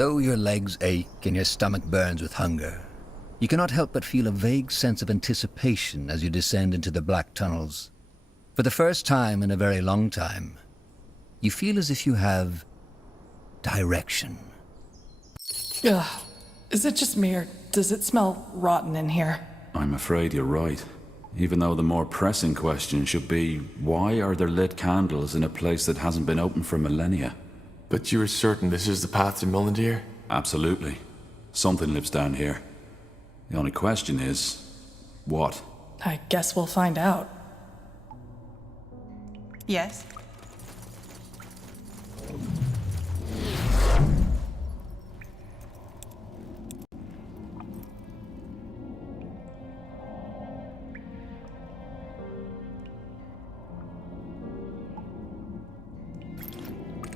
Though your legs ache and your stomach burns with hunger, you cannot help but feel a vague sense of anticipation as you descend into the black tunnels. For the first time in a very long time, you feel as if you have direction. Ugh. Is it just me, or does it smell rotten in here? I'm afraid you're right. Even though the more pressing question should be, why are there lit candles in a place that hasn't been open for millennia? But you are certain this is the path to Mullandir? Absolutely. Something lives down here. The only question is, what? I guess we'll find out. Yes?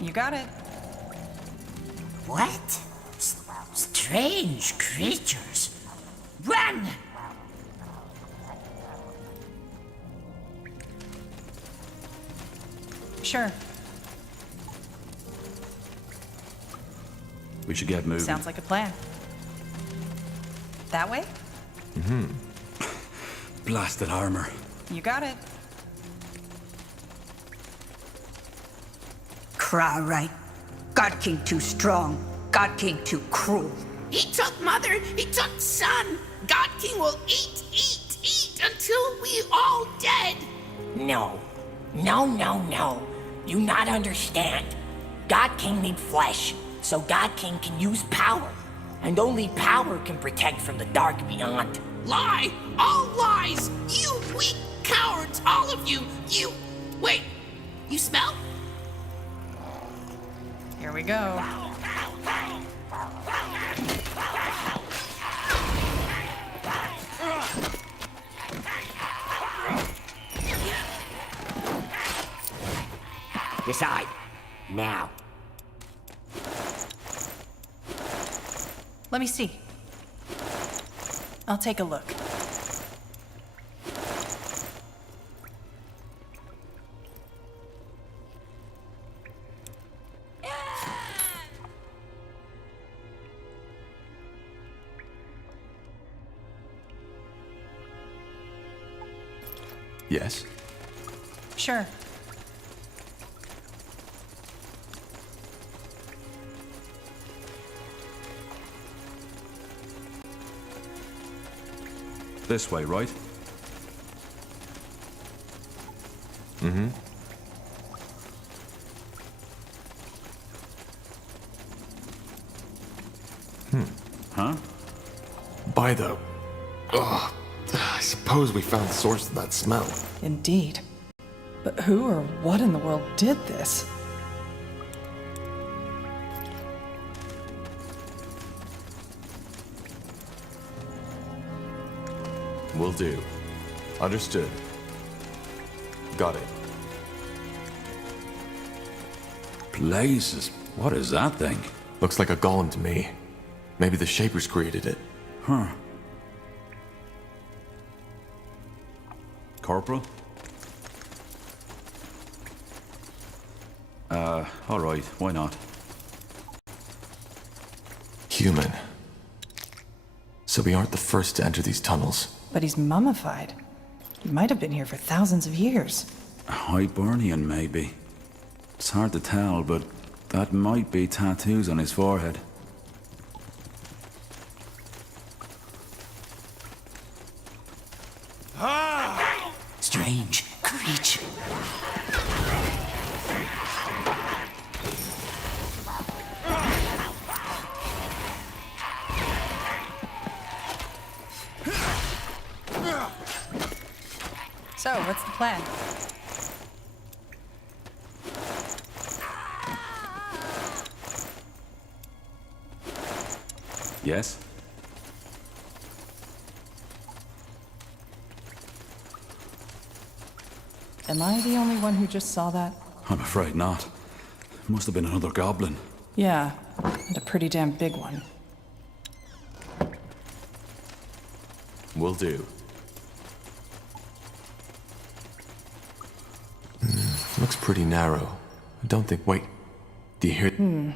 You got it. What? Strange creatures. Run! Sure. We should get moving. Sounds like a plan. That way? Blasted armor. You got it. Cry right. God King too strong. God King too cruel. He took mother, he took son. God King will eat until we all dead. No. No. You not understand. God King need flesh, so God King can use power. And only power can protect from the dark beyond. Lie! All lies! You weak cowards, all of you! You... Wait, you smell? Here we go. Decide. Now. Let me see. I'll take a look. Yes? Sure. This way, right? Mm-hmm. Huh? By the... Ugh. I suppose we found the source of that smell. Indeed. But who or what in the world did this? Will do. Understood. Got it. Blazes. What is that thing? Looks like a golem to me. Maybe the Shapers created it. Huh. Corporal? Alright, why not? Human. So we aren't the first to enter these tunnels. But he's mummified. He might have been here for thousands of years. Hibernian, maybe. It's hard to tell, but that might be tattoos on his forehead. Strange creature. So, what's the plan? Yes? Am I the only one who just saw that? I'm afraid not. Must have been another goblin. Yeah, and a pretty damn big one. Will do. Looks pretty narrow. I don't think... Wait. Do you hear...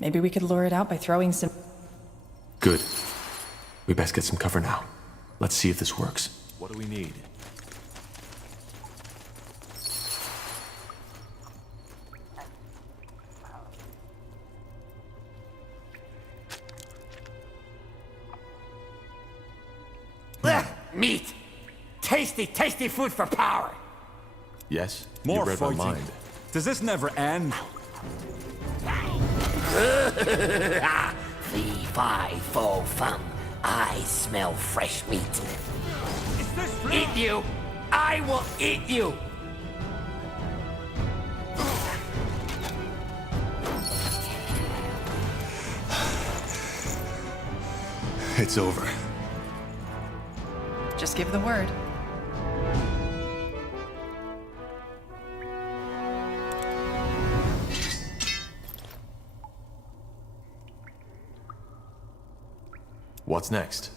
Maybe we could lure it out by throwing some... Good. We best get some cover now. Let's see if this works. What do we need? Meat! Tasty, tasty food for power! Yes? More you read my fighting. mind. Does this never end? Fee, fi, fo, fum. I smell fresh meat. Eat you! I will eat you! It's over. Just give the word. What's next?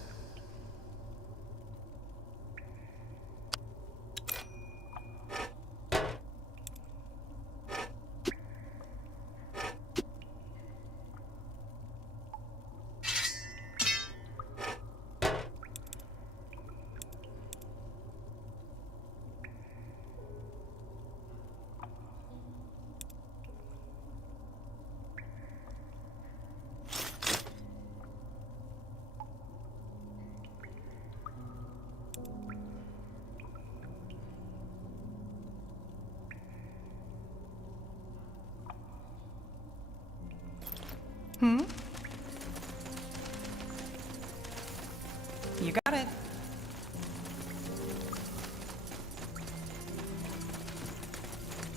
You got it.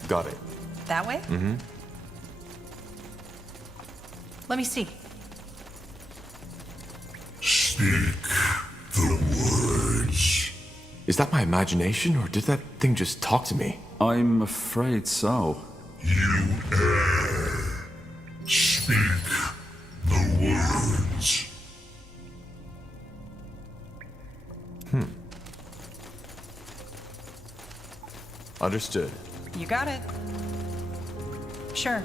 Got it. That way? Mm-hmm. Let me see. Is that my imagination, or did that thing just talk to me? I'm afraid so. Understood. You got it. Sure.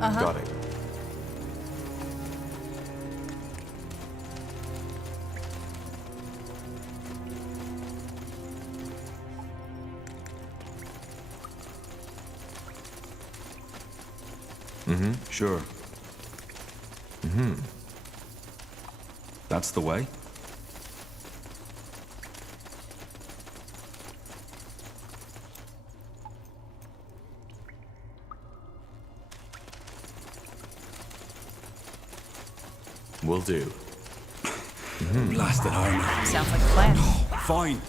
Got it. Sure. That's the way? Will do. Blasted armor. Sounds like a plan. Fine.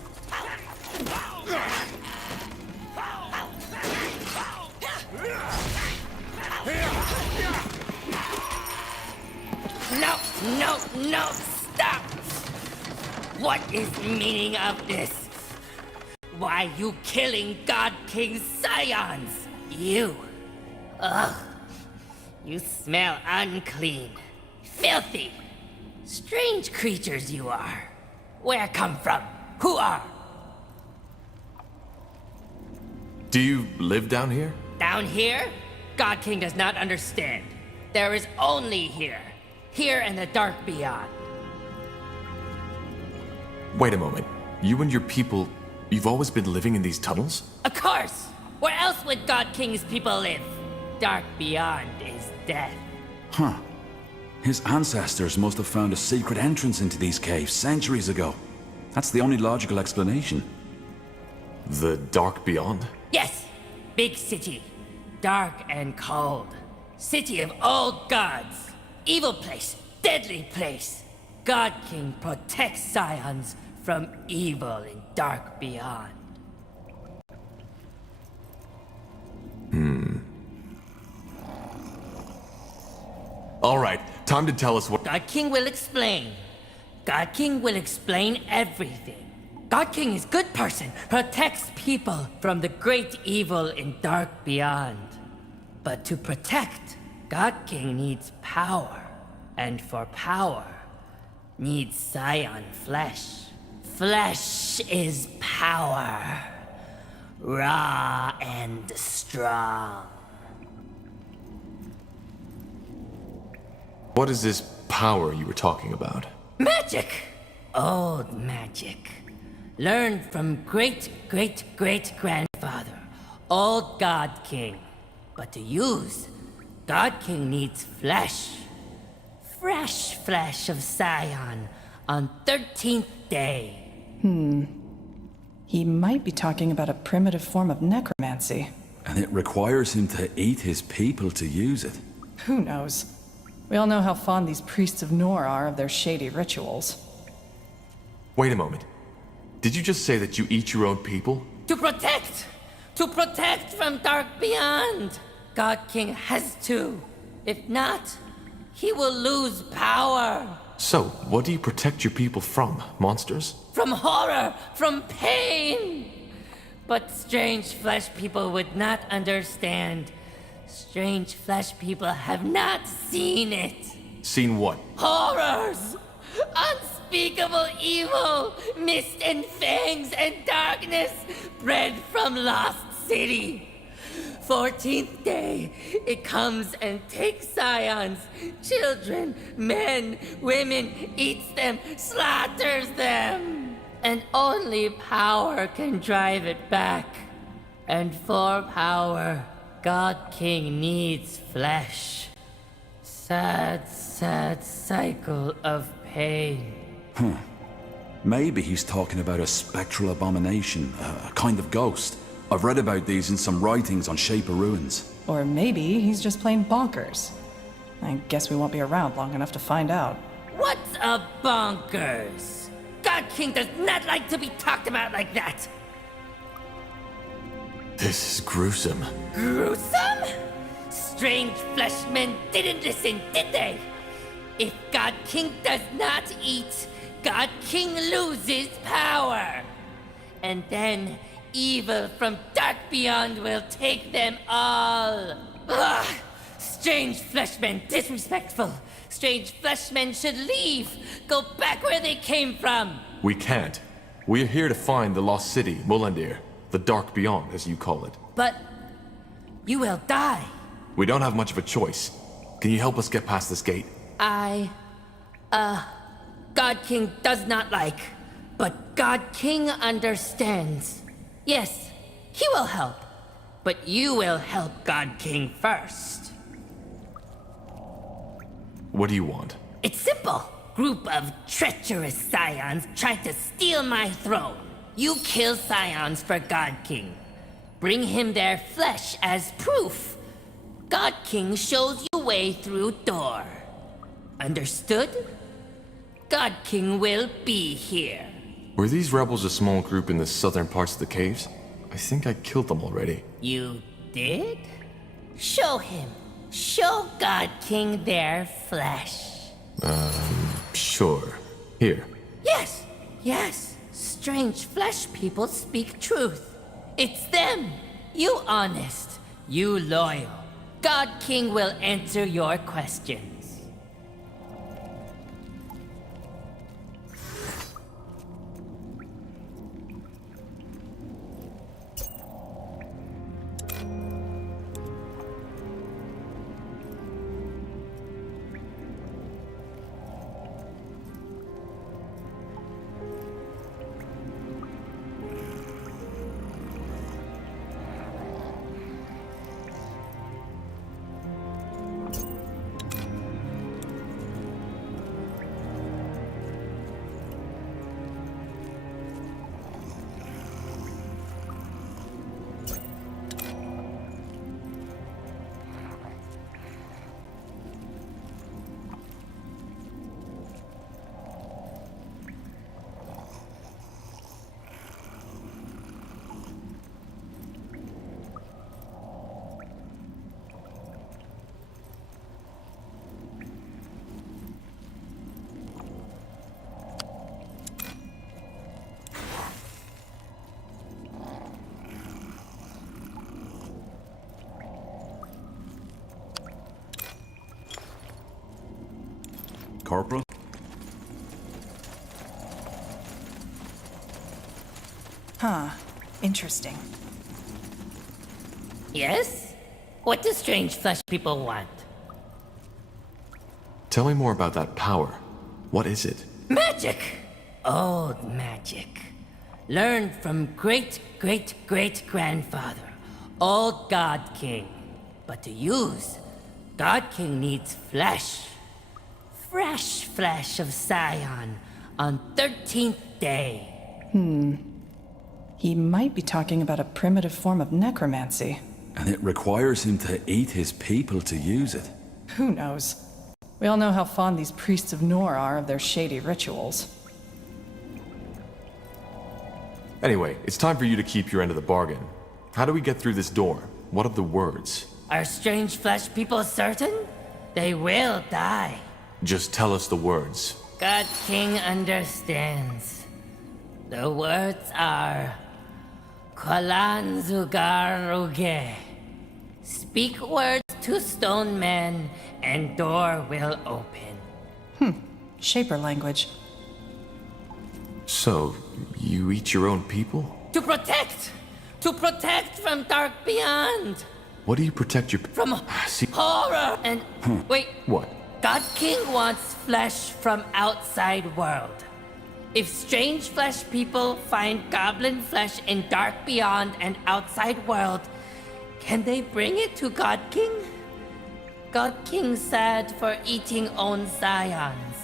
No, no, no, stop! What is the meaning of this? Why you killing God King Scions? You. Ugh. You smell unclean. Filthy. Strange creatures you are. Where come from? Who are? Do you live down here? Down here? God King does not understand. There is only here. Here and the dark beyond. Wait a moment. You and your people, you've always been living in these tunnels? Of course! Where else would God King's people live? Dark beyond is death. Huh. His ancestors must have found a secret entrance into these caves centuries ago. That's the only logical explanation. The dark beyond? Yes! Big city. Dark and cold. City of old gods. Evil place. Deadly place. God King protects Scions from evil in dark beyond. All right, time to tell us what... God King will explain. God King will explain everything. God King is good person, protects people from the great evil in dark beyond. But to protect, God King needs power. And for power, needs Scion flesh. Flesh is power. Raw and strong. What is this power you were talking about? Magic! Old magic. Learned from great-great-great-grandfather. Old God King. But to use, God King needs flesh. Fresh flesh of Scion on 13th day. He might be talking about a primitive form of necromancy. And it requires him to eat his people to use it. Who knows? We all know how fond these priests of Nor are of their shady rituals. Wait a moment. Did you just say that you eat your own people? To protect! To protect from dark beyond! God King has to. If not, he will lose power. So, what do you protect your people from? Monsters? From horror, from pain. But strange flesh people would not understand. Strange flesh people have not seen it. Seen what? Horrors! Unspeakable evil, mist and fangs and darkness bred from lost city. 14th day, it comes and takes Scions, children, men, women, eats them, slaughters them. And only power can drive it back. And for power, God King needs flesh. Sad, sad cycle of pain. Maybe he's talking about a spectral abomination, a kind of ghost. I've read about these in some writings on Shape of Ruins. Or maybe he's just plain bonkers. I guess we won't be around long enough to find out. What's a bonkers? God King does not like to be talked about like that. This is gruesome. Gruesome? Strange fleshmen didn't listen, did they? If God King does not eat, God King loses power. And then evil from dark beyond will take them all. Ugh! Strange fleshmen, disrespectful. Strange fleshmen should leave. Go back where they came from. We can't. We are here to find the lost city, Mullandir. The dark beyond, as you call it. But you will die. We don't have much of a choice. Can you help us get past this gate? God King does not like, but God King understands. Yes, he will help, but you will help God King first. What do you want? It's simple. Group of treacherous Scions trying to steal my throne. You kill Scions for God King. Bring him their flesh as proof. God King shows you way through door. Understood? God King will be here. Were these rebels a small group in the southern parts of the caves? I think I killed them already. You did? Show him. Show God King their flesh. Sure. Here. Yes, yes. Strange flesh people speak truth. It's them. You honest. You loyal. God King will answer your questions. Corporal? Huh. Interesting. Yes? What do strange flesh people want? Tell me more about that power. What is it? Magic! Old magic. Learned from great-great-great-grandfather, old God King. But to use, God King needs flesh. Fresh flesh of Scion on 13th day. He might be talking about a primitive form of necromancy. And it requires him to eat his people to use it. Who knows? We all know how fond these priests of Nor are of their shady rituals. Anyway, it's time for you to keep your end of the bargain. How do we get through this door? What are the words? Are strange flesh people certain? They will die. Just tell us the words. God King understands. The words are Kwalan Zugaruge. Speak words to stone men, and door will open. Shaper language. So, you eat your own people? To protect! To protect from dark beyond! What do you protect your... From See... horror and... Wait, What? God King wants flesh from outside world. If strange flesh people find goblin flesh in dark beyond and outside world, can they bring it to God King? God King sad for eating own scions.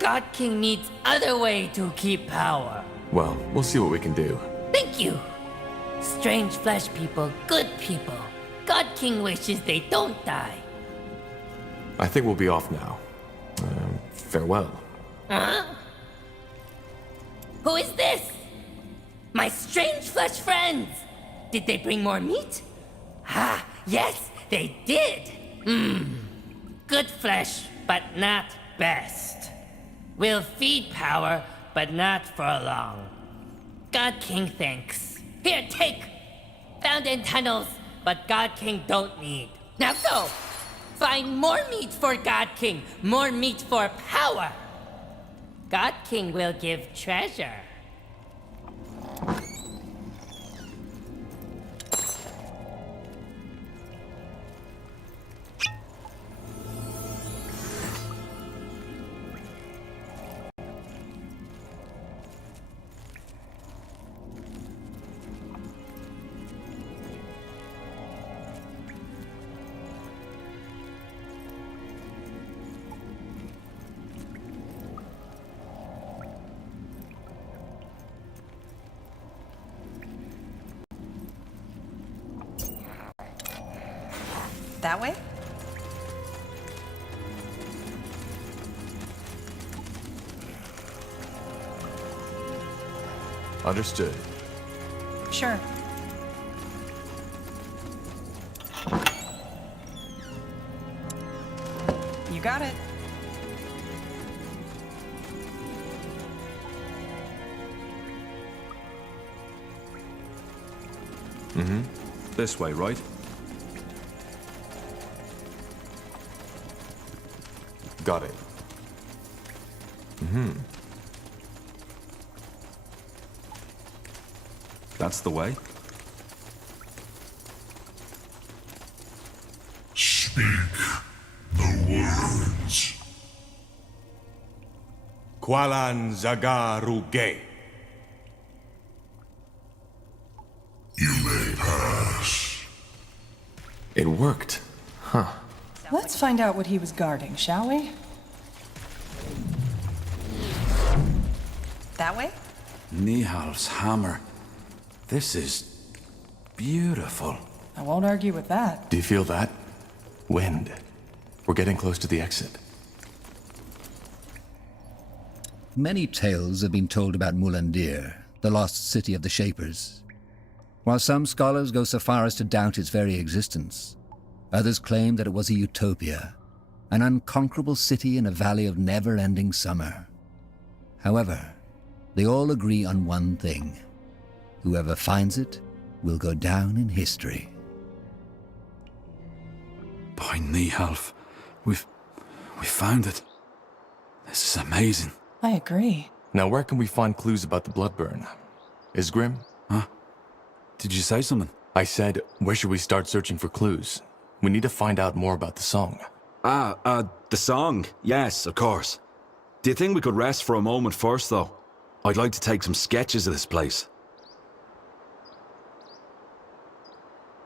God King needs other way to keep power. Well, we'll see what we can do. Thank you. Strange flesh people, good people. God King wishes they don't die. I think we'll be off now. Farewell. Huh? Who is this? My strange flesh friends! Did they bring more meat? Ah, yes, they did! Good flesh, but not best. We'll feed power, but not for long. God King thanks. Here, take! Found in tunnels, but God King don't need. Now go! Find more meat for God King, more meat for power! God King will give treasure. That way? Understood. Sure. You got it. This way, right? Got it. That's the way. Speak the words. Kwalan Zagaruge. You may pass. It worked. Huh. Let's find out what he was guarding, shall we? That way? Nihal's hammer. This is beautiful. I won't argue with that. Do you feel that? Wind. We're getting close to the exit. Many tales have been told about Mullandir, the lost city of the Shapers. While some scholars go so far as to doubt its very existence, others claim that it was a utopia, an unconquerable city in a valley of never-ending summer. However, they all agree on one thing. Whoever finds it will go down in history. By Nihalf, we found it. This is amazing. I agree. Now, where can we find clues about the blood burn? Is Grim? Huh? Did you say something? I said, where should we start searching for clues? We need to find out more about the song. The song. Yes, of course. Do you think we could rest for a moment first, though? I'd like to take some sketches of this place.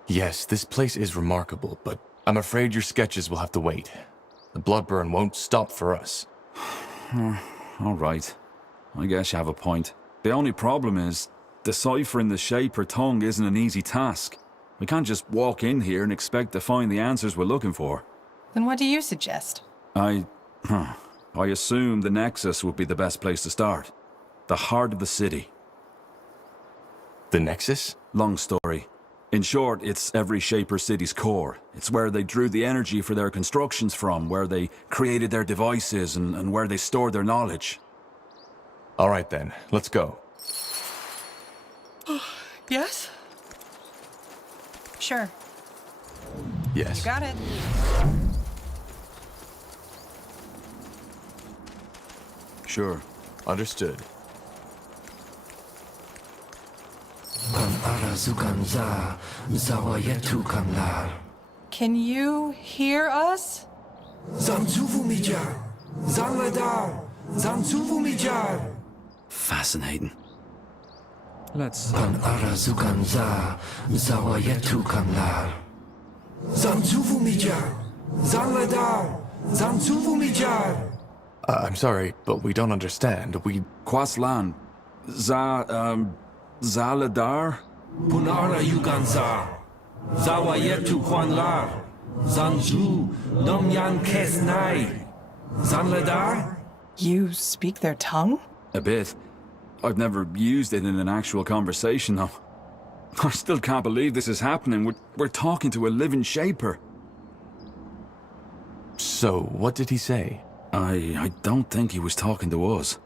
Yes, this place is remarkable, but I'm afraid your sketches will have to wait. The blood burn won't stop for us. All right. I guess you have a point. The only problem is, deciphering the shape or tongue isn't an easy task. We can't just walk in here and expect to find the answers we're looking for. Then what do you suggest? I assume the Nexus would be the best place to start. The heart of the city. The Nexus? Long story. In short, it's every Shaper city's core. It's where they drew the energy for their constructions from, where they created their devices, and where they stored their knowledge. All right then, let's go. Yes? Sure. Yes. You got it. Sure. Understood. Can you hear us? Fascinating. Let's... I'm sorry, but we don't understand. We... Quaslan. Zaladar? Punara Yuganza, Zawayetu Kwanlar, Zanju, Nomyan Kesnai, Zanladar? You speak their tongue? A bit. I've never used it in an actual conversation, though. I still can't believe this is happening. We're talking to a living Shaper. So, what did he say? I don't think he was talking to us.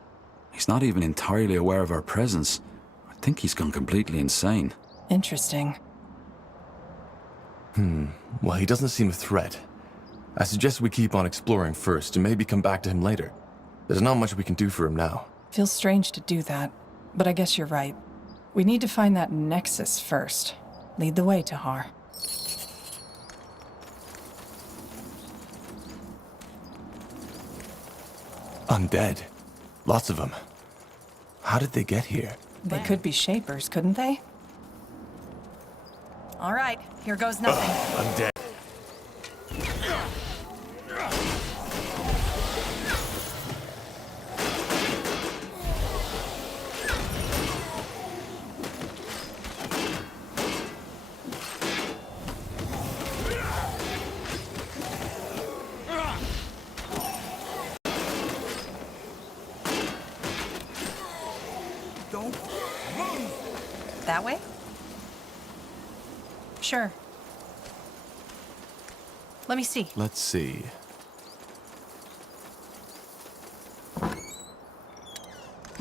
He's not even entirely aware of our presence. I think he's gone completely insane. Interesting. Well, he doesn't seem a threat. I suggest we keep on exploring first and maybe come back to him later. There's not much we can do for him now. Feels strange to do that, but I guess you're right. We need to find that Nexus first. Lead the way, Tahar. Undead. Lots of them. How did they get here? They could be Shapers, couldn't they? All right, here goes nothing. Undead. That way? Sure. Let me see. Let's see.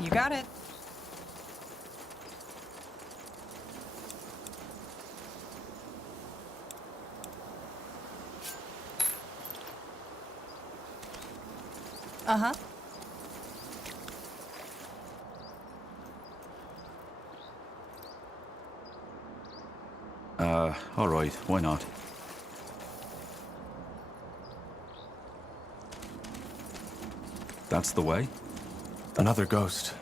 You got it. Uh-huh. All right, why not? That's the way? Another ghost.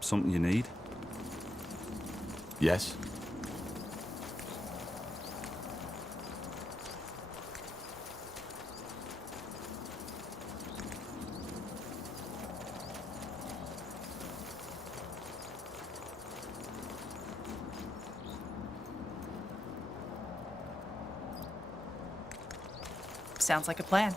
Something you need? Yes? Sounds like a plan.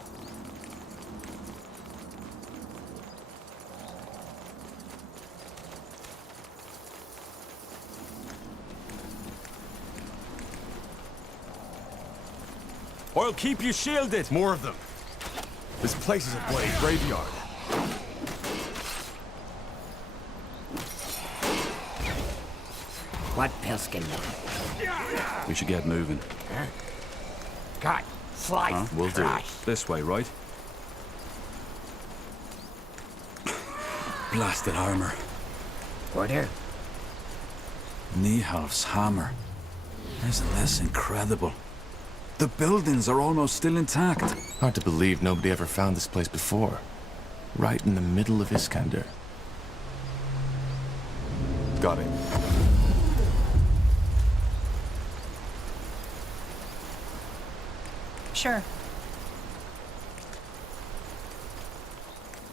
I'll keep you shielded. More of them. This place is a bloody graveyard. What Pilskin? We should get moving. Cut. Slice. Huh? Will do. Crush. This way, right? Blasted armor. Order. Niehauf's hammer. Isn't this incredible? The buildings are almost still intact. Hard to believe nobody ever found this place before. Right in the middle of Iskander. Got it. Sure.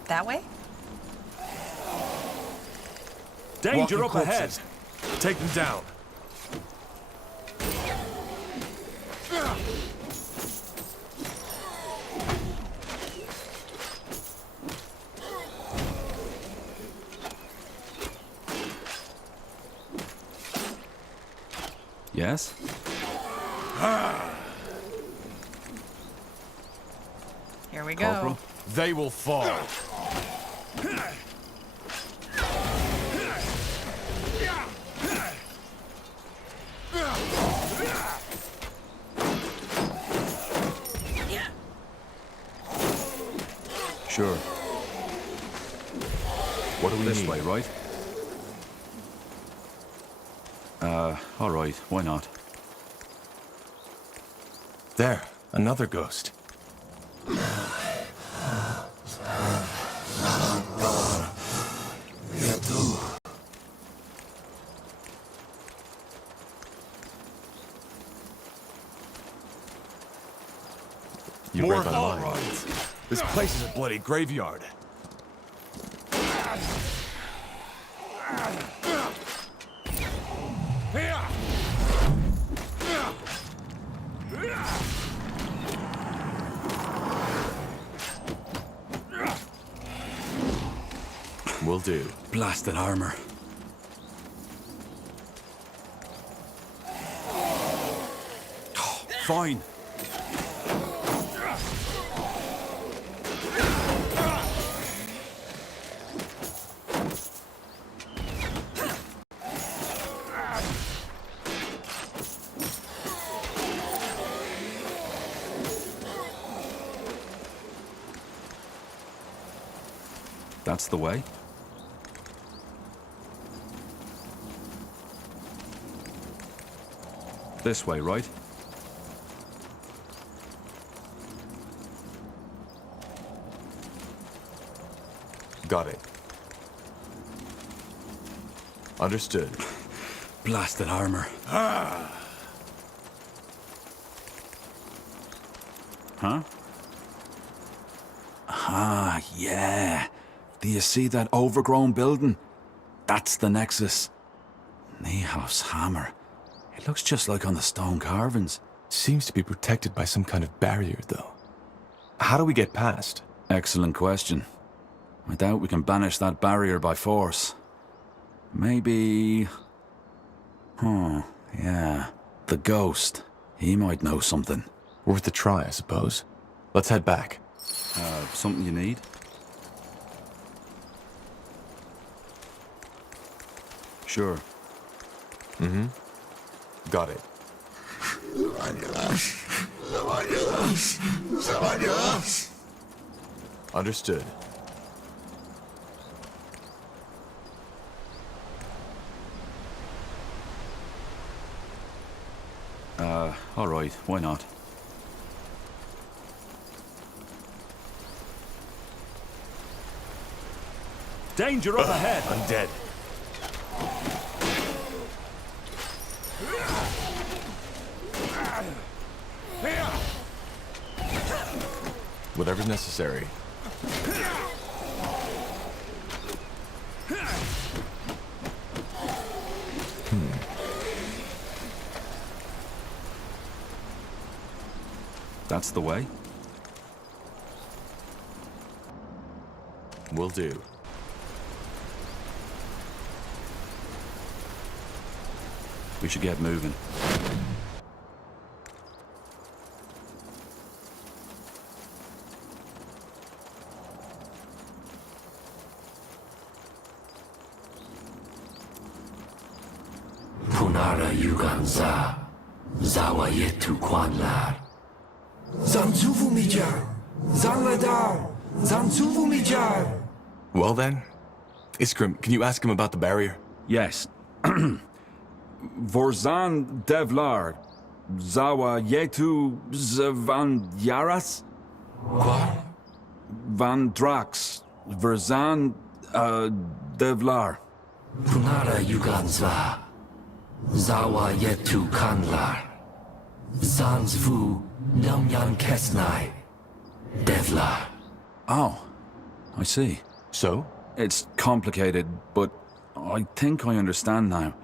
That way? Danger Walking up ahead. corpses. Take them down. Yes? Here we go. Corporal? They will fall. Sure. What do we This need? way, right? All right. Why not? There, another ghost. You More read my all mind. right. This place is a bloody graveyard. Will do. Blasted armor. Fine. That's the way. This way, right? Got it. Understood. Blasted armor. Huh? Ah, yeah. Do you see that overgrown building? That's the Nexus. Niehauf's hammer. It looks just like on the stone carvings. Seems to be protected by some kind of barrier, though. How do we get past? Excellent question. I doubt we can banish that barrier by force. Maybe... yeah. The ghost. He might know something. Worth a try, I suppose. Let's head back. Something you need? Sure. Mm-hmm. Got it. Understood. All right. Why not? Danger up ahead. Undead. Whatever's necessary. That's the way. Will do. We should get moving. yuganza, zawa yetu kwanlar. Zantuvu mijar, zanladar, zantuvu mijar. Well then, Iskrim, can you ask him about the barrier? Yes. Vorzan Devlar, Zawa Yetu Van Yaras? Quoi? Van Drax, Verzan Devlar. Punara yuganza, zawa yetu kanlar. Zanzvu nyamyan kesnai, devlar. Oh, I see. So? It's complicated, but I think I understand now.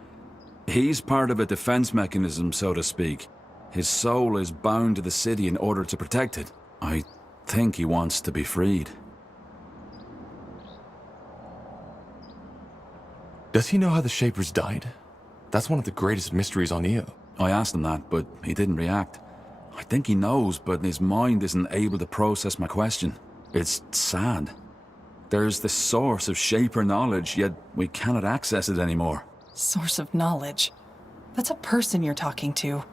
He's part of a defense mechanism, so to speak. His soul is bound to the city in order to protect it. I think he wants to be freed. Does he know how the Shapers died? That's one of the greatest mysteries on Io. I asked him that, but he didn't react. I think he knows, but his mind isn't able to process my question. It's sad. There's this source of Shaper knowledge, yet we cannot access it anymore. Source of knowledge? That's a person you're talking to.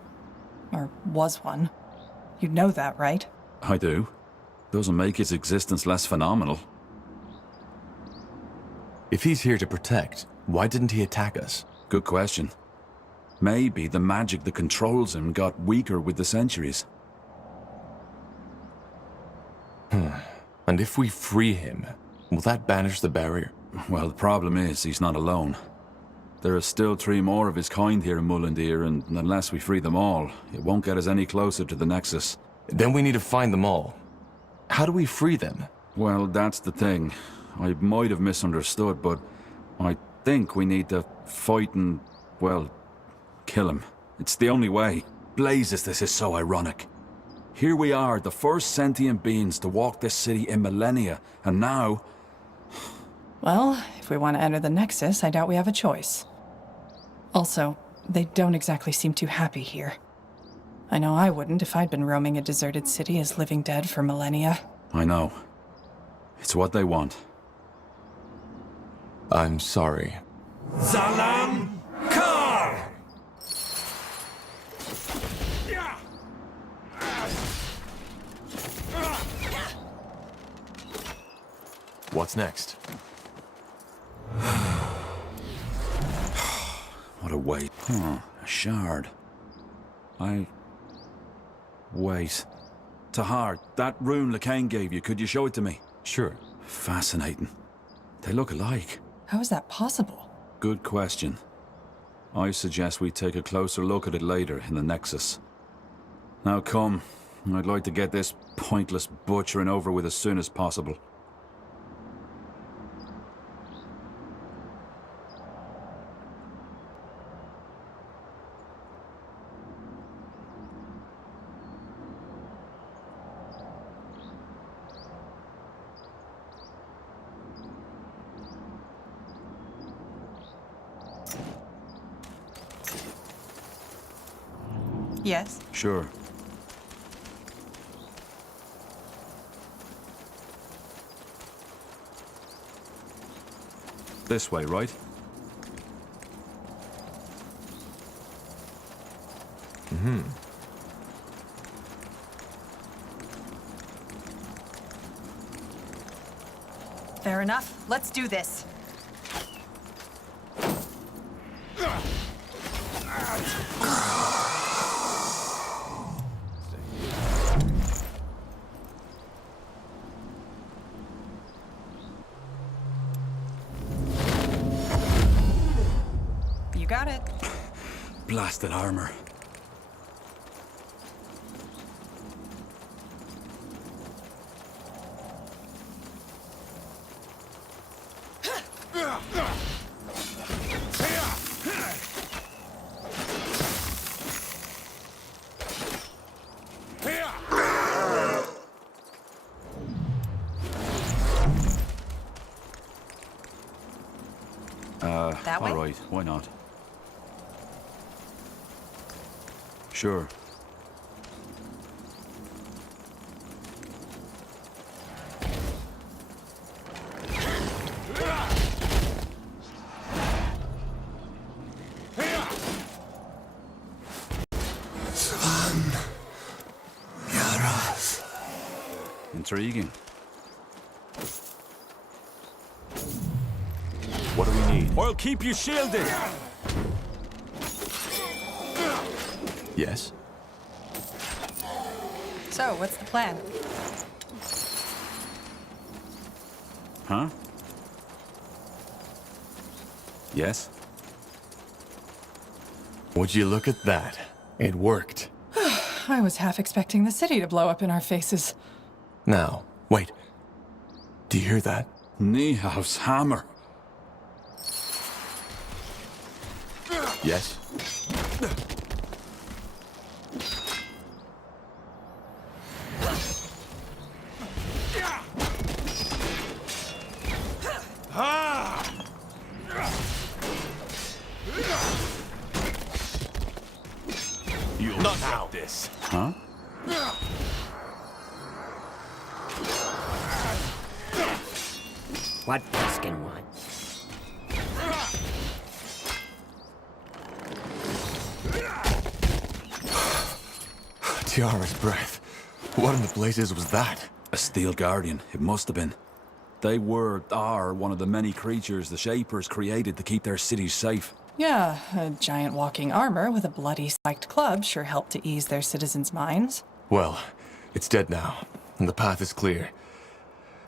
Or was one. You know that, right? I do. Doesn't make his existence less phenomenal. If he's here to protect, why didn't he attack us? Good question. Maybe the magic that controls him got weaker with the centuries. And if we free him, will that banish the barrier? Well, the problem is he's not alone. There are still 3 more of his kind here in Mullandir, and unless we free them all, it won't get us any closer to the Nexus. Then we need to find them all. How do we free them? Well, that's the thing. I might have misunderstood, but I think we need to fight and, well, kill him. It's the only way. Blazes, this is so ironic. Here we are, the first sentient beings to walk this city in millennia, and now... Well, if we want to enter the Nexus, I doubt we have a choice. Also, they don't exactly seem too happy here. I know I wouldn't if I'd been roaming a deserted city as living dead for millennia. I know. It's what they want. I'm sorry. Zalam Kar! What's next? What a weight. A shard. Wait. Tahar, that rune Lacane gave you, could you show it to me? Sure. Fascinating. They look alike. How is that possible? Good question. I suggest we take a closer look at it later in the Nexus. Now come. I'd like to get this pointless butchering over with as soon as possible. Yes? Sure. This way, right? Mm-hmm. Fair enough. Let's do this. You got it. Blasted armor. That way? All right, why not? Sure. Intriguing. What do we need? I'll keep you shielded. Yes? So, what's the plan? Huh? Yes? Would you look at that? It worked. I was half expecting the city to blow up in our faces. Now, wait. Do you hear that? Niehaus hammer. Yes? You'll not now. This. Huh? What Peskin want? Tiara's breath. What in the blazes was that? A steel guardian, it must have been. They are one of the many creatures the Shapers created to keep their cities safe. Yeah, a giant walking armor with a bloody spiked club sure helped to ease their citizens' minds. Well, it's dead now, and the path is clear.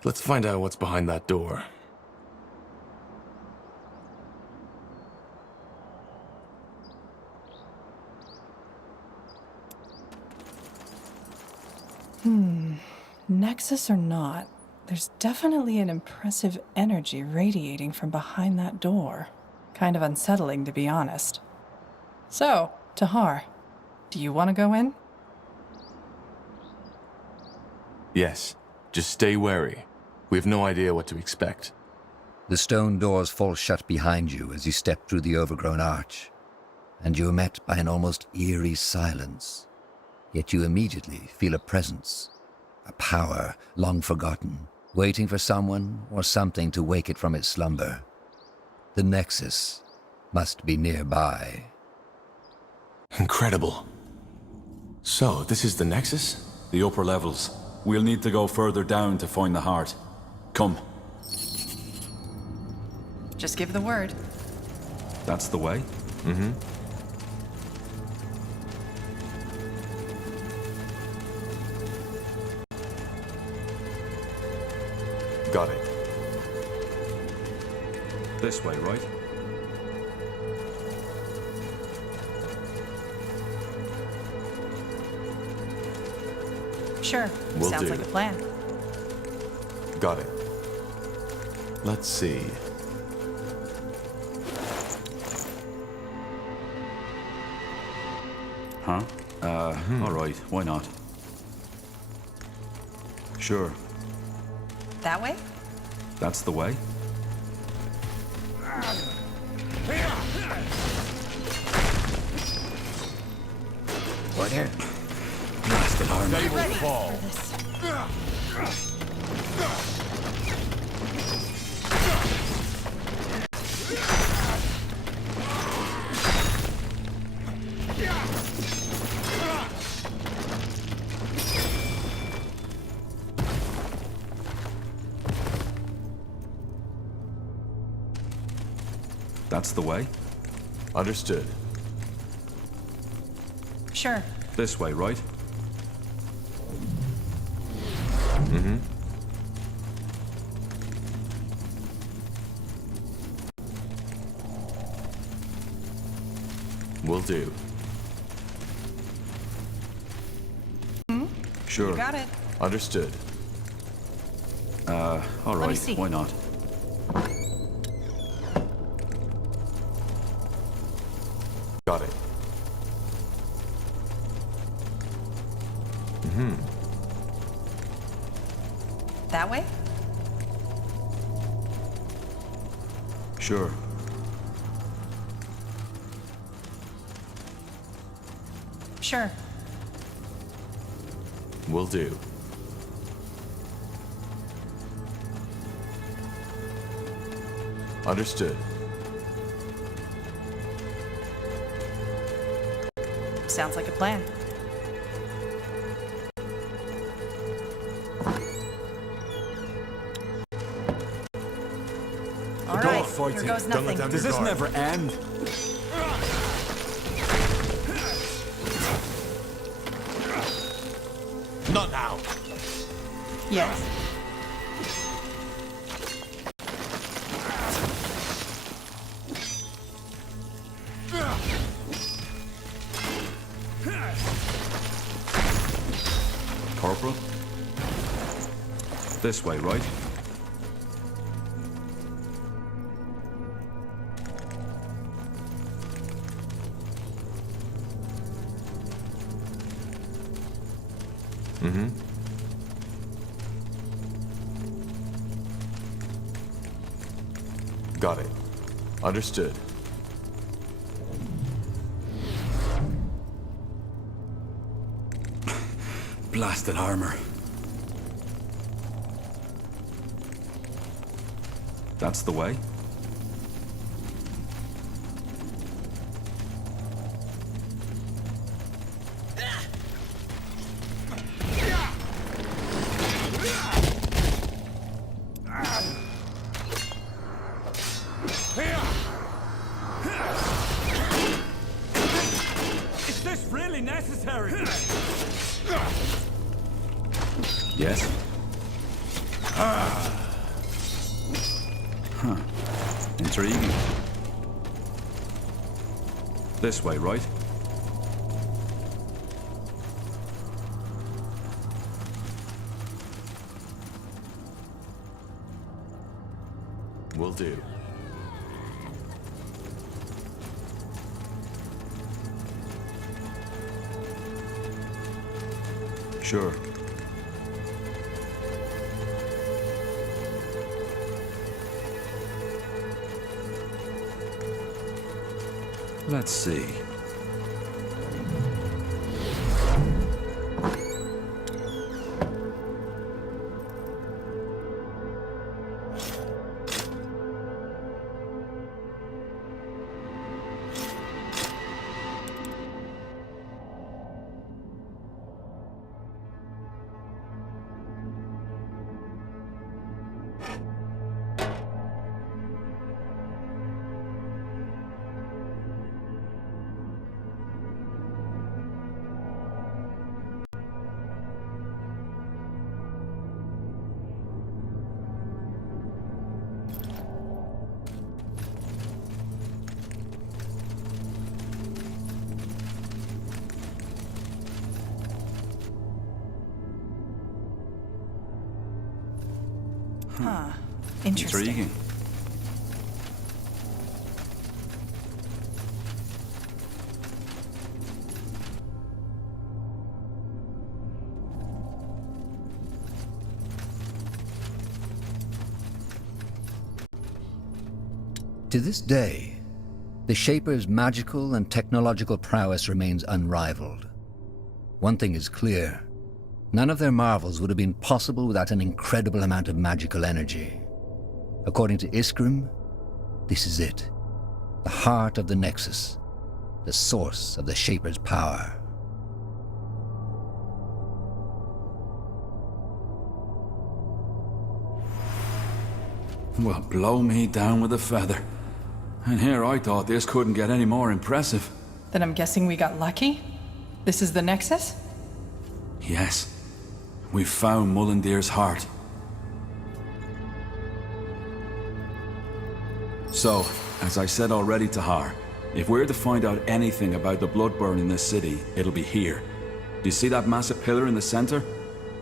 Let's find out what's behind that door. Nexus or not, there's definitely an impressive energy radiating from behind that door. Kind of unsettling, to be honest. So, Tahar, do you want to go in? Yes, just stay wary. We have no idea what to expect. The stone doors fall shut behind you as you step through the overgrown arch, and you are met by an almost eerie silence. Yet you immediately feel a presence, a power long forgotten, waiting for someone or something to wake it from its slumber. The Nexus must be nearby. Incredible. So, this is the Nexus? The upper levels. We'll need to go further down to find the heart. Come. Just give the word. That's the way? Mm-hmm. Got it. This way, right? Sure. Will Sounds do. like a plan. Got it. Let's see. Huh? All right. Why not? Sure. That way? That's the way? Order. Blasted armor. They will fall. That's the way? Understood. Sure. This way, right? Mm-hmm. Will do. Sure. You got it. Understood. All Let me right. see. Why not? Got it. Mm-hmm. That way? Sure. Sure. Will do. Understood. Sounds like a plan. Here goes nothing. Does this never end? Not now. Yes. Corporal? This way, right? Got it. Understood. Blasted armor. That's the way? Is this really necessary? Yes? Huh. Intriguing. This way, right? Will do. Sure. Let's see. Huh. Interesting. Intriguing. To this day, the Shaper's magical and technological prowess remains unrivaled. One thing is clear. None of their marvels would have been possible without an incredible amount of magical energy. According to Iskrim, this is it. The heart of the Nexus. The source of the Shaper's power. Well, blow me down with a feather. And here I thought this couldn't get any more impressive. Then I'm guessing we got lucky? This is the Nexus? Yes. We've found Mullandir's heart. So, as I said already to Har, if we're to find out anything about the Bloodburn in this city, it'll be here. Do you see that massive pillar in the center?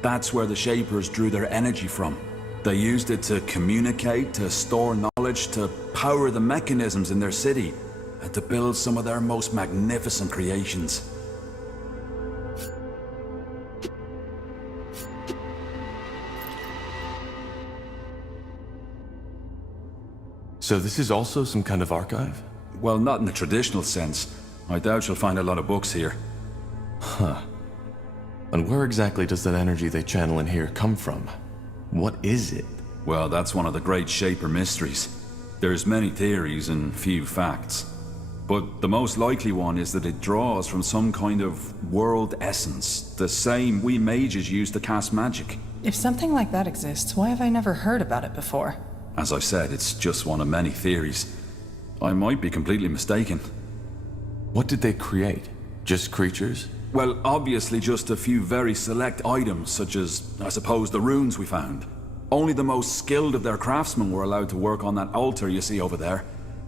That's where the Shapers drew their energy from. They used it to communicate, to store knowledge, to power the mechanisms in their city, and to build some of their most magnificent creations. So this is also some kind of archive? Well, not in the traditional sense. I doubt you'll find a lot of books here. Huh. And where exactly does that energy they channel in here come from? What is it? Well, that's one of the great Shaper mysteries. There's many theories and few facts. But the most likely one is that it draws from some kind of world essence, the same we mages use to cast magic. If something like that exists, why have I never heard about it before? As I said, it's just one of many theories. I might be completely mistaken. What did they create? Just creatures? Well, obviously just a few very select items, such as, I suppose, the runes we found. Only the most skilled of their craftsmen were allowed to work on that altar you see over there.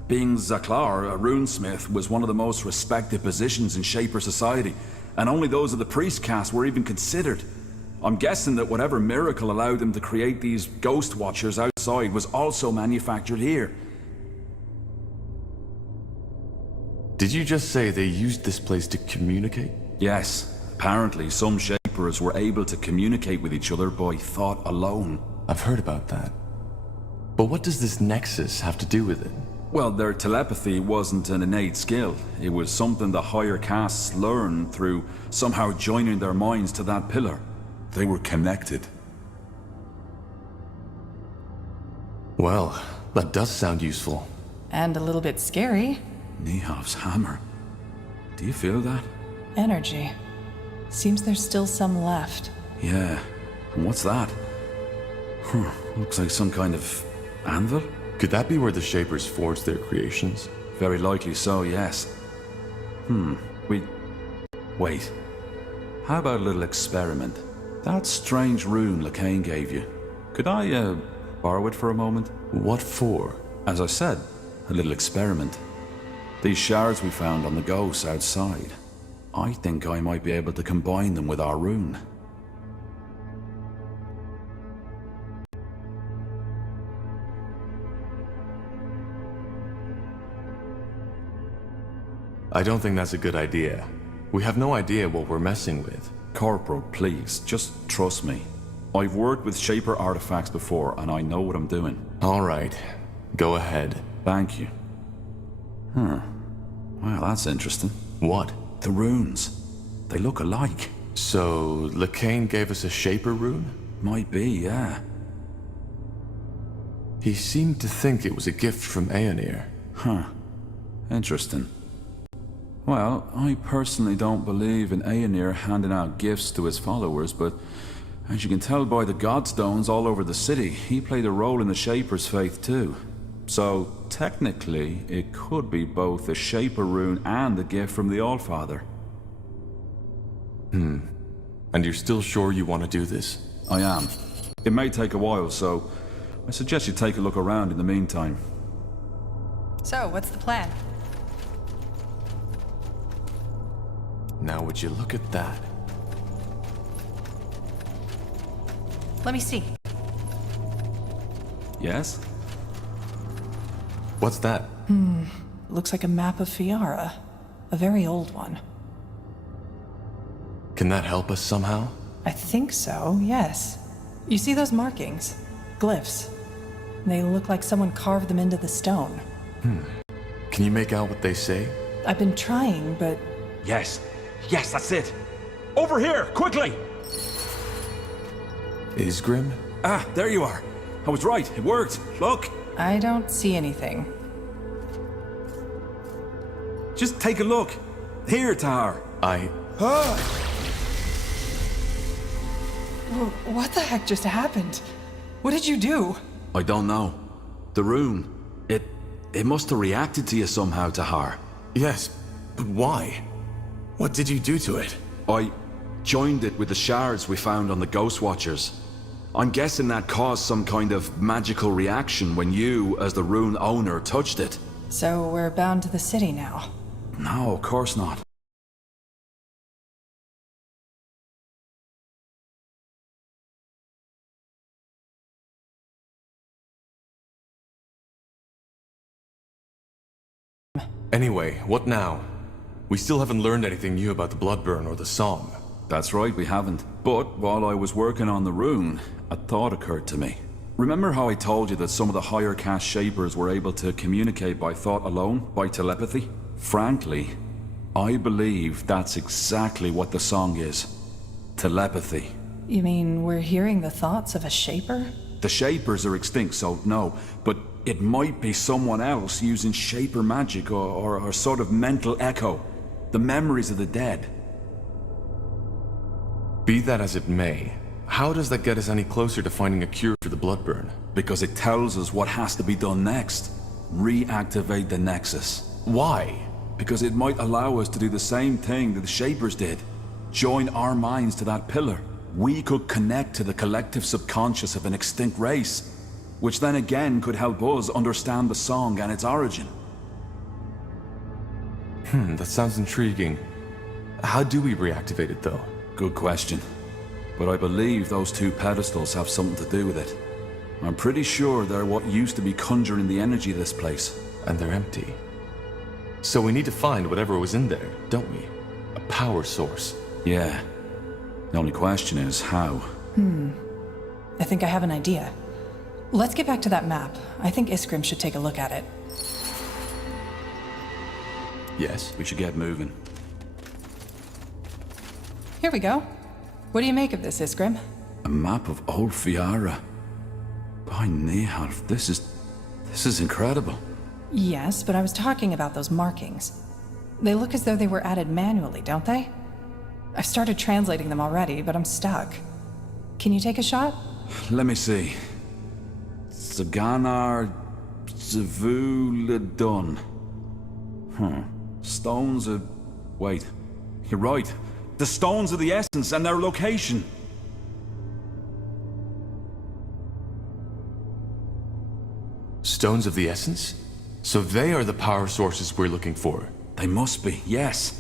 Being Zaklar, a runesmith, was one of the most respected positions in Shaper society, and only those of the priest caste were even considered. I'm guessing that whatever miracle allowed them to create these ghost watchers outside was also manufactured here. Did you just say they used this place to communicate? Yes. Apparently, some Shapers were able to communicate with each other by thought alone. I've heard about that. But what does this nexus have to do with it? Well, their telepathy wasn't an innate skill. It was something the higher castes learned through somehow joining their minds to that pillar. They were connected. Well, that does sound useful. And a little bit scary. Nihav's hammer. Do you feel that? Energy. Seems there's still some left. Yeah. And what's that? Looks like some kind of anvil? Could that be where the Shapers forged their creations? Very likely so, yes. Wait. How about a little experiment? That strange rune Lacane gave you. Could I, borrow it for a moment? What for? As I said, a little experiment. These shards we found on the ghosts outside. I think I might be able to combine them with our rune. I don't think that's a good idea. We have no idea what we're messing with. Corporal, please, just trust me. I've worked with Shaper artifacts before, and I know what I'm doing. All right. Go ahead. Thank you. Well, that's interesting. What? The runes. They look alike. So, Lacane gave us a Shaper rune? Might be, yeah. He seemed to think it was a gift from Aeonir. Interesting. Well, I personally don't believe in Aeonir handing out gifts to his followers, but as you can tell by the godstones all over the city, he played a role in the Shaper's faith too. So, technically, it could be both a Shaper rune and a gift from the Allfather. And you're still sure you want to do this? I am. It may take a while, so I suggest you take a look around in the meantime. So, what's the plan? Now would you look at that? Let me see. Yes? What's that? Looks like a map of Fiara. A very old one. Can that help us somehow? I think so, yes. You see those markings? Glyphs. They look like someone carved them into the stone. Can you make out what they say? I've been trying, but... Yes, that's it. Over here, quickly! Isgrim? Ah, there you are. I was right, it worked. Look! I don't see anything. Just take a look. Here, Tahar. What the heck just happened? What did you do? I don't know. The rune. It must have reacted to you somehow, Tahar. Yes, but why? What did you do to it? I joined it with the shards we found on the Ghost Watchers. I'm guessing that caused some kind of magical reaction when you, as the rune owner, touched it. So we're bound to the city now. No, of course not. Anyway, what now? We still haven't learned anything new about the Bloodburn or the song. That's right, we haven't. But while I was working on the rune, a thought occurred to me. Remember how I told you that some of the higher caste Shapers were able to communicate by thought alone, by telepathy? Frankly, I believe that's exactly what the song is. Telepathy. You mean we're hearing the thoughts of a Shaper? The Shapers are extinct, so no. But it might be someone else using Shaper magic or sort of mental echo. The memories of the dead. Be that as it may, how does that get us any closer to finding a cure for the Bloodburn? Because it tells us what has to be done next. Reactivate the Nexus. Why? Because it might allow us to do the same thing that the Shapers did. Join our minds to that pillar. We could connect to the collective subconscious of an extinct race, which then again could help us understand the song and its origin. That sounds intriguing. How do we reactivate it, though? Good question. But I believe those two pedestals have something to do with it. I'm pretty sure they're what used to be conjuring the energy of this place. And they're empty. So we need to find whatever was in there, don't we? A power source. Yeah. The only question is how. I think I have an idea. Let's get back to that map. I think Iskrim should take a look at it. Yes, we should get moving. Here we go. What do you make of this, Iskrim? A map of Old Fiara. By Nehalf, this is incredible. Yes, but I was talking about those markings. They look as though they were added manually, don't they? I've started translating them already, but I'm stuck. Can you take a shot? Let me see. Saganar Zavuladun. Stones of... Wait. You're right. The Stones of the Essence and their location. Stones of the Essence? So they are the power sources we're looking for. They must be, yes.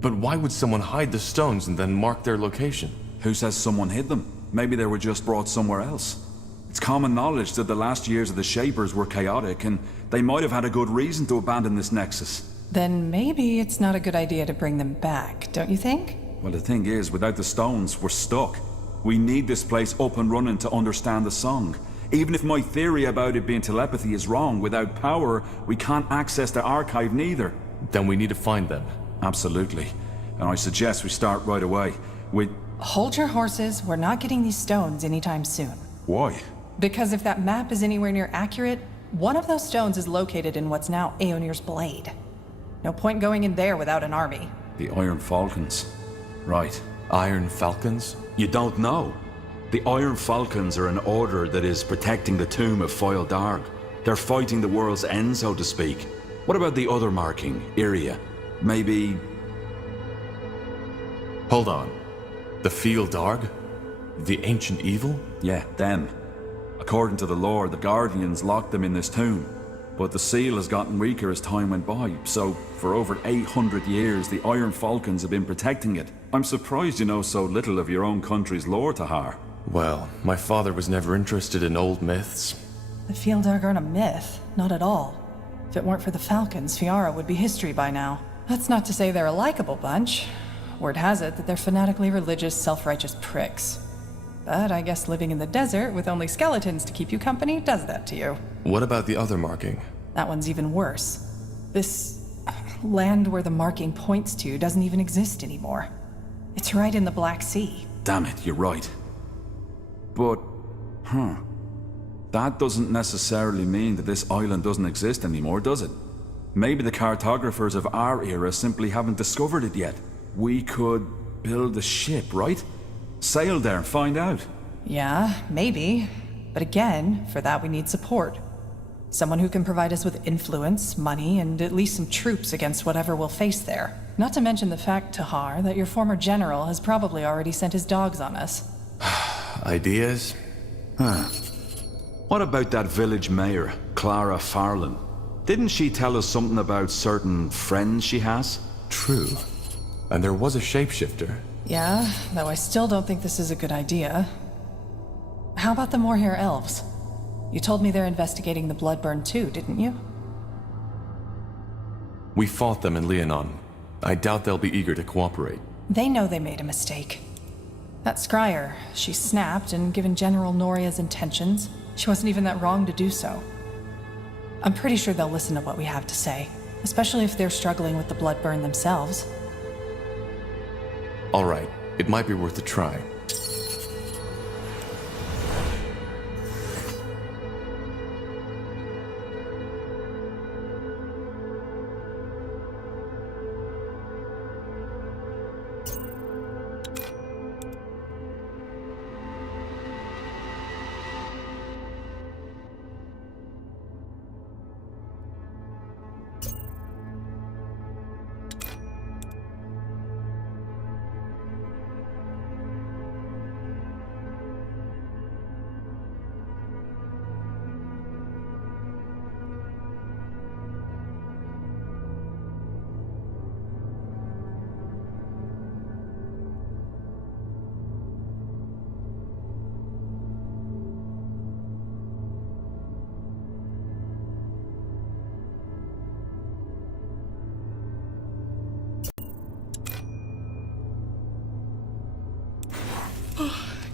But why would someone hide the stones and then mark their location? Who says someone hid them? Maybe they were just brought somewhere else. It's common knowledge that the last years of the Shapers were chaotic, and they might have had a good reason to abandon this nexus. Then maybe it's not a good idea to bring them back, don't you think? Well, the thing is, without the stones, we're stuck. We need this place up and running to understand the song. Even if my theory about it being telepathy is wrong, without power, we can't access the archive neither. Then we need to find them. Absolutely. And I suggest we start right away with... Hold your horses. We're not getting these stones anytime soon. Why? Because if that map is anywhere near accurate, one of those stones is located in what's now Aeonir's blade. No point going in there without an army. The Iron Falcons. Right. Iron Falcons? You don't know. The Iron Falcons are an order that is protecting the tomb of Foil Darg. They're fighting the world's end, so to speak. What about the other marking, Iria? Maybe... Hold on. The Foil Darg? The ancient evil? Yeah, them. According to the lore, the Guardians locked them in this tomb. But the seal has gotten weaker as time went by, so for over 800 years, the Iron Falcons have been protecting it. I'm surprised you know so little of your own country's lore, Tahar. Well, my father was never interested in old myths. The Fieldar aren't a myth, not at all. If it weren't for the Falcons, Fiara would be history by now. That's not to say they're a likable bunch. Word has it that they're fanatically religious, self-righteous pricks. But I guess living in the desert with only skeletons to keep you company does that to you. What about the other marking? That one's even worse. This land where the marking points to doesn't even exist anymore. It's right in the Black Sea. Damn it, you're right. But, that doesn't necessarily mean that this island doesn't exist anymore, does it? Maybe the cartographers of our era simply haven't discovered it yet. We could build a ship, right? Sail there and find out. Yeah, maybe. But again, for that we need support. Someone who can provide us with influence, money, and at least some troops against whatever we'll face there. Not to mention the fact, Tahar, that your former general has probably already sent his dogs on us. Ideas? What about that village mayor, Clara Farland? Didn't she tell us something about certain friends she has? True. And there was a shapeshifter. Yeah, though I still don't think this is a good idea. How about the Moorhair elves? You told me they're investigating the Bloodburn too, didn't you? We fought them in Leonon. I doubt they'll be eager to cooperate. They know they made a mistake. That Scryer, she snapped, and given General Noria's intentions, she wasn't even that wrong to do so. I'm pretty sure they'll listen to what we have to say, especially if they're struggling with the Bloodburn themselves. All right, it might be worth a try.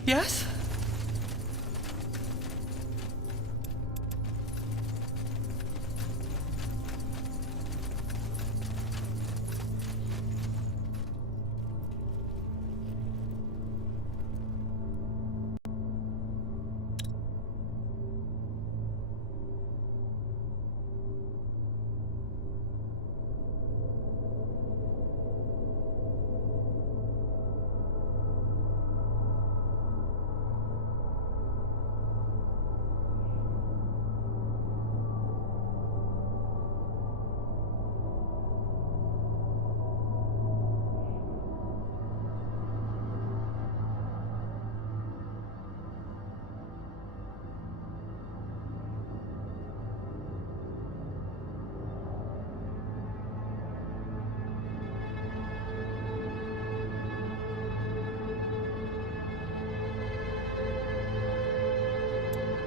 Yes?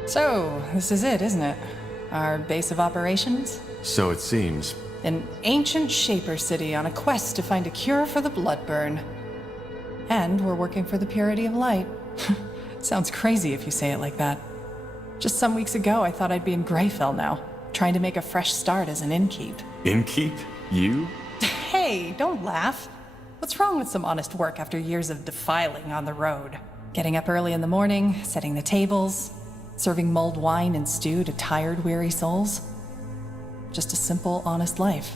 So, this is it, isn't it? Our base of operations? So it seems. An ancient Shaper city on a quest to find a cure for the blood burn. And we're working for the purity of light. Sounds crazy if you say it like that. Just some weeks ago, I thought I'd be in Greyfell now, trying to make a fresh start as an innkeep. Innkeep? You? Hey, don't laugh. What's wrong with some honest work after years of defiling on the road? Getting up early in the morning, setting the tables, serving mulled wine and stew to tired, weary souls. Just a simple, honest life.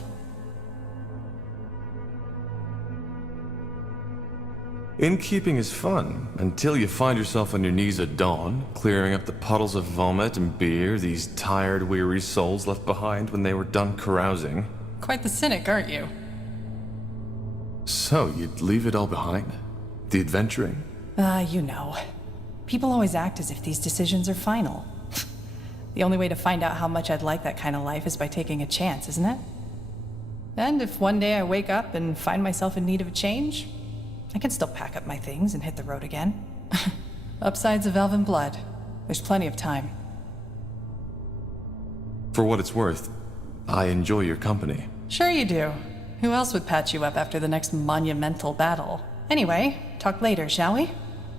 Innkeeping is fun, until you find yourself on your knees at dawn, clearing up the puddles of vomit and beer these tired, weary souls left behind when they were done carousing. Quite the cynic, aren't you? So, you'd leave it all behind? The adventuring? You know. People always act as if these decisions are final. The only way to find out how much I'd like that kind of life is by taking a chance, isn't it? And if one day I wake up and find myself in need of a change, I can still pack up my things and hit the road again. Upsides of Elven blood. There's plenty of time. For what it's worth, I enjoy your company. Sure you do. Who else would patch you up after the next monumental battle? Anyway, talk later, shall we?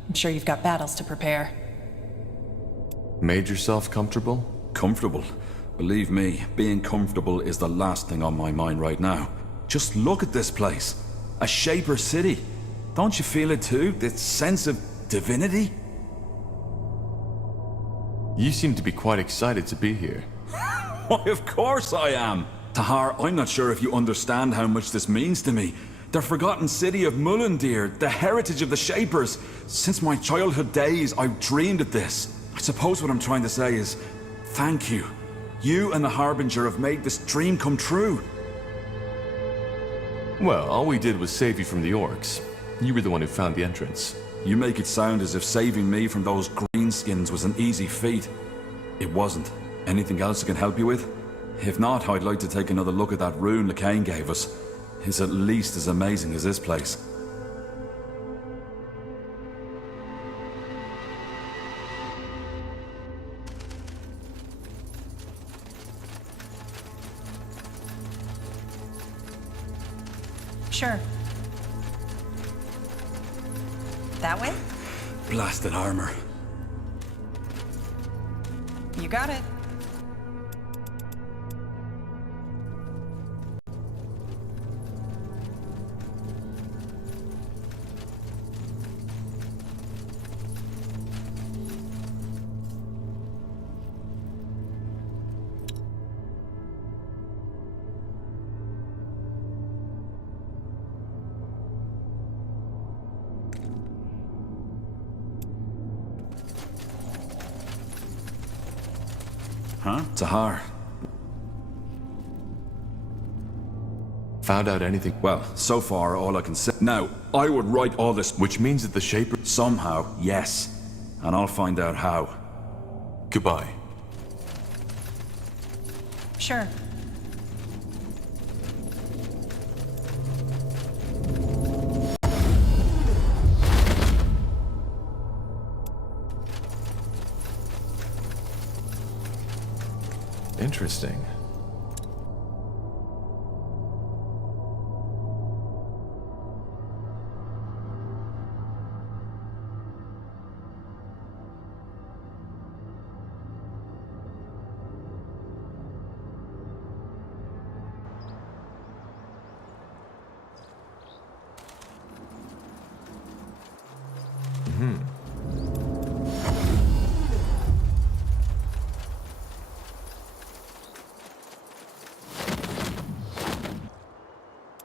I'm sure you've got battles to prepare. Made yourself comfortable? Comfortable? Believe me, being comfortable is the last thing on my mind right now. Just look at this place. A Shaper city. Don't you feel it too? This sense of divinity? You seem to be quite excited to be here. Why, of course I am! Tahar, I'm not sure if you understand how much this means to me. The forgotten city of Mullandir, the heritage of the Shapers. Since my childhood days, I've dreamed of this. I suppose what I'm trying to say is, thank you. You and the Harbinger have made this dream come true. Well, all we did was save you from the orcs. You were the one who found the entrance. You make it sound as if saving me from those greenskins was an easy feat. It wasn't. Anything else I can help you with? If not, I'd like to take another look at that rune LeCain gave us. It's at least as amazing as this place. Sure. That way? Blasted armor. You got it. Huh? Tahar. Found out anything? Well, so far all I can say. Now, I would write all this. Which means that the Shaper... Somehow, yes. And I'll find out how. Goodbye. Sure. Interesting.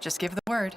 Just give the word.